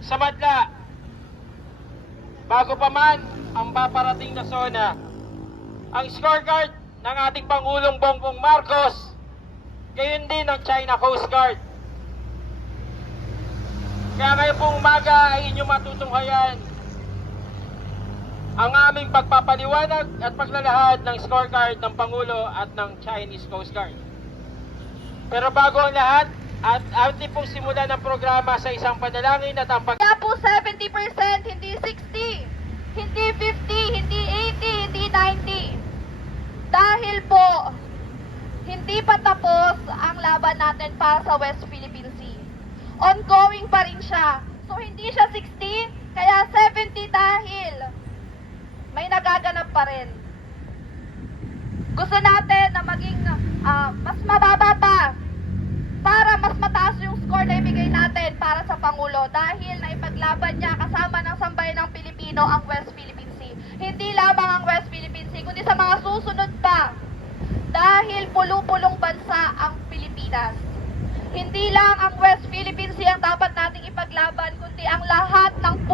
sa madla. Bago pa man ang paparating na zona, ang scorecard ng ating Pangulong Bongbong Marcos, gayon din ng China Coast Guard. Kaya ngayon pong umaga ay inyong matutunghayan ang aming pagpapaliwanag at paglalahad ng scorecard ng Pangulo at ng Chinese Coast Guard. Pero bago ang lahat, at ating pong simulan ng programa sa isang panalangin at ang pag Kaya po 70%, hindi 60, hindi 50, hindi 80, hindi 90. Dahil po, hindi pa tapos ang laban natin para sa West Philippine Sea. Ongoing pa rin siya. So hindi siya 60, kaya 70 dahil may nagaganap pa rin. Gusto natin na maging Pangulo dahil naipaglaban niya kasama ng sambayan ng Pilipino ang West Philippine Sea. Hindi lamang ang West Philippine Sea, kundi sa mga susunod pa dahil pulu-pulong bansa ang Pilipinas. Hindi lang ang West Philippine Sea ang dapat nating ipaglaban, kundi ang lahat ng.